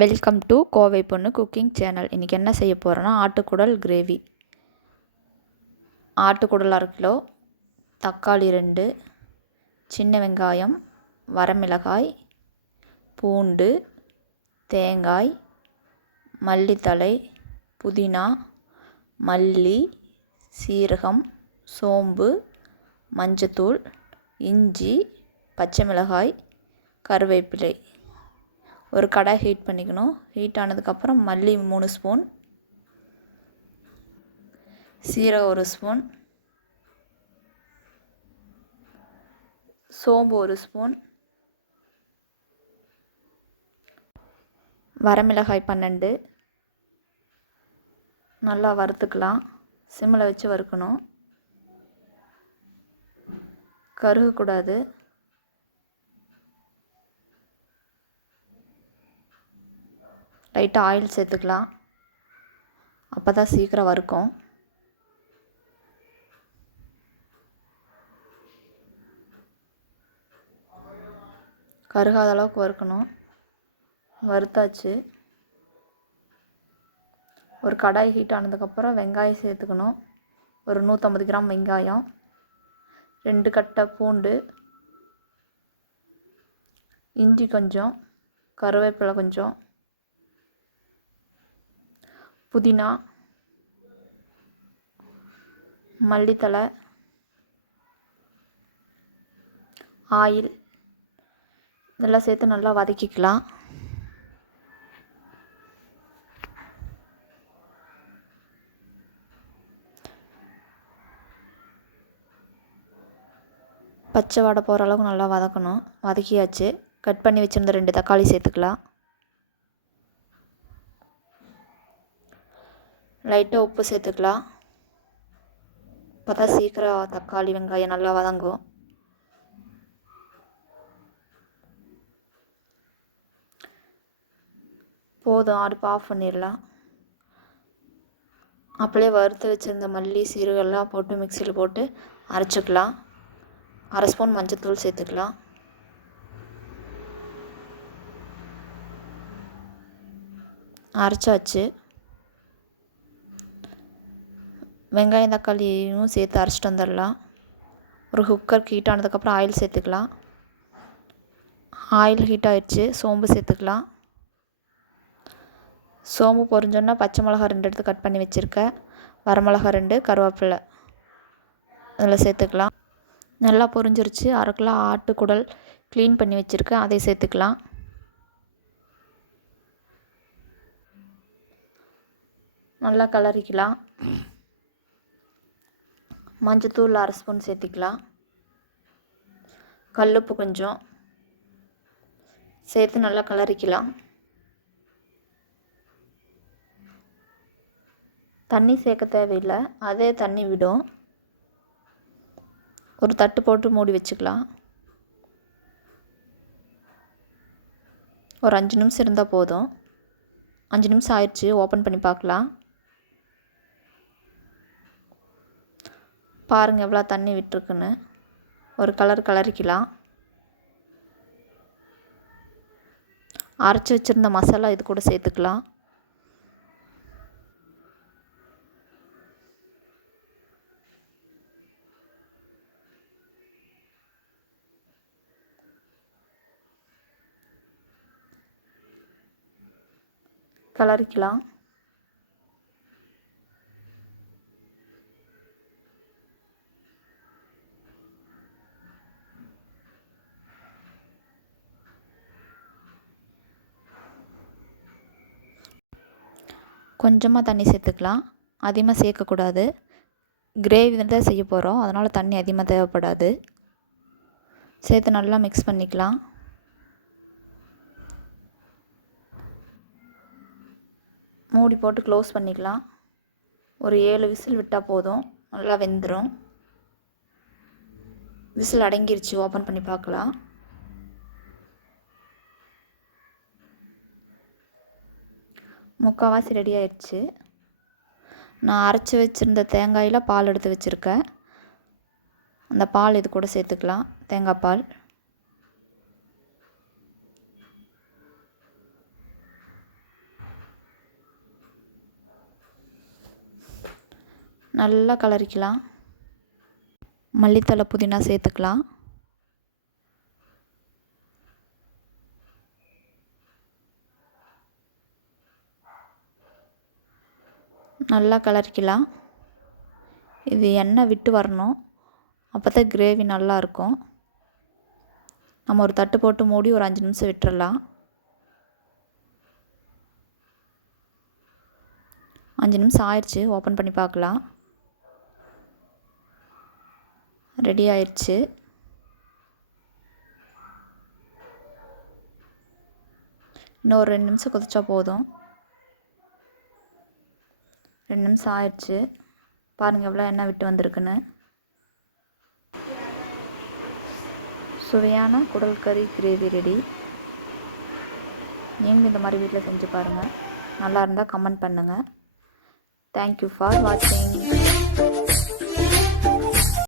Welcome to Kovai பொண்ணு cooking channel. இன்றைக்கி என்ன செய்ய போகிறோன்னா ஆட்டுக்குடல் கிரேவி. ஆட்டுக்குடல் 1/2 கிலோ, தக்காளி 2, சின்ன வெங்காயம், வரமிளகாய், பூண்டு, தேங்காய், மல்லித்தழை, புதினா, மல்லி, சீரகம், சோம்பு, மஞ்சத்தூள், இஞ்சி, பச்சை மிளகாய், கருவேப்பிலை. ஒரு கடாய் ஹீட் பண்ணிக்கணும். ஹீட் ஆனதுக்கப்புறம் மல்லி 3 ஸ்பூன், சீரகம் 1 ஸ்பூன், சோம்பு 1 ஸ்பூன், வரமிளகாய் 12 நல்லா வறுத்துக்கலாம். சிம்மில் வச்சு வறுக்கணும், கருகக்கூடாது. லைட்டாக ஆயில் சேர்த்துக்கலாம், அப்போ தான் சீக்கிரம் வறுக்கும். கருகாத அளவுக்கு வறுக்கணும். வறுத்தாச்சு. ஒரு கடாய் ஹீட் ஆனதுக்கப்புறம் வெங்காயம் சேர்த்துக்கணும். ஒரு 150 கிராம் வெங்காயம், 2 கட்டை பூண்டு, இஞ்சி கொஞ்சம், கருவேப்பிலை கொஞ்சம், புதினா, மல்லித்தழை, ஆயில் இதெல்லாம் சேர்த்து நல்லா வதக்கிக்கலாம். பச்சை வாடை போகிற அளவுக்கு நல்லா வதக்கணும். வதக்கியாச்சு. கட் பண்ணி வச்சுருந்த 2 தக்காளி சேர்த்துக்கலாம். லைட்டாக உப்பு சேர்த்துக்கலாம். அப்போ தான் சீக்கிரம் தக்காளி வெங்காயம் நல்லா வதங்கும். போதும், அடுப்பு ஆஃப் பண்ணிடலாம். அப்படியே வறுத்து வச்சுருந்த மல்லி சீரகெல்லாம் போட்டு மிக்சியில் போட்டு அரைச்சிக்கலாம். 1/2 ஸ்பூன் மஞ்சத்தூள் சேர்த்துக்கலாம். அரைச்சாச்சு. வெங்காயம் தக்காளியும் சேர்த்து அரைச்சிட்டு வந்துடலாம். ஒரு குக்கர் ஹீட் ஆனதுக்கப்புறம் ஆயில் சேர்த்துக்கலாம். ஆயில் ஹீட் ஆகிடுச்சு. சோம்பு சேர்த்துக்கலாம். சோம்பு பொரிஞ்சோன்னா பச்சை மிளகா 2 எடுத்து கட் பண்ணி வச்சுருக்கேன், வரமிளகா 2, கருவேப்பிலை அதில் சேர்த்துக்கலாம். நல்லா பொரிஞ்சிருச்சு. 1/2 கிலோ ஆட்டுக்குடல் க்ளீன் பண்ணி வச்சுருக்கேன், அதை சேர்த்துக்கலாம். நல்லா கலரிக்கலாம். மஞ்சத்தூள் 1/2 ஸ்பூன் சேர்த்துக்கலாம். கல்லுப்பு கொஞ்சம் சேர்த்து நல்லா கலரிக்கலாம். தண்ணி சேர்க்க தேவையில்லை, அதே தண்ணி விடும். ஒரு தட்டு போட்டு மூடி வச்சுக்கலாம். ஒரு 5 நிமிஷம் இருந்தால் போதும். 5 நிமிஷம் ஆயிடுச்சு. ஓப்பன் பண்ணி பார்க்கலாம். பாருங்கள் எவ்வளோ தண்ணி விட்டுருக்குன்னு. ஒரு கலரிக்கலாம். அரைச்சி வச்சுருந்த மசாலா இது கூட சேர்த்துக்கலாம். கலரிக்கலாம். கொஞ்சமாக தண்ணி சேர்த்துக்கலாம், அதிகமாக சேர்க்கக்கூடாது. கிரேவி தான் செய்ய போகிறோம், அதனால் தண்ணி அதிகமாக தேவைப்படாது. சேர்த்து நல்லா மிக்ஸ் பண்ணிக்கலாம். மூடி போட்டு க்ளோஸ் பண்ணிக்கலாம். ஒரு 7 விசில் விட்டால் போதும், நல்லா வெந்துடும். விசில் அடங்கிருச்சு. ஓப்பன் பண்ணி பார்க்கலாம். முக்கால்வாசி ரெடி ஆயிடுச்சு. நான் அரைச்சி வச்சுருந்த தேங்காயில் பால் எடுத்து வச்சுருக்கேன், அந்த பால் இது கூட சேர்த்துக்கலாம். தேங்காய் பால் நல்லா கலரிக்கலாம். மல்லித்தழை புதினா சேர்த்துக்கலாம். நல்லா கலரிக்கலாம். இது எண்ணெய் விட்டு வரணும், அப்போ தான் கிரேவி நல்லாயிருக்கும். நம்ம ஒரு தட்டு போட்டு மூடி ஒரு 5 நிமிஷம் விட்டுறலாம். 5 நிமிஷம் ஆயிடுச்சு, ஓப்பன் பண்ணி பார்க்கலாம். ரெடி ஆயிடுச்சு. இன்னும் ஒரு 2 நிமிஷம் கொதிச்சா போதும். 2 நிமிஷம் ஆயிடுச்சு. பாருங்கள் எவ்வளோ எண்ணெய் விட்டு வந்திருக்குன்னு. சுவையான குடல் கறி கிரேவி ரெடி. நீங்களும் இந்த மாதிரி வீட்டில் செஞ்சு பாருங்கள். நல்லா இருந்தால் கமெண்ட் பண்ணுங்கள். தேங்க்யூ ஃபார் வாட்சிங்.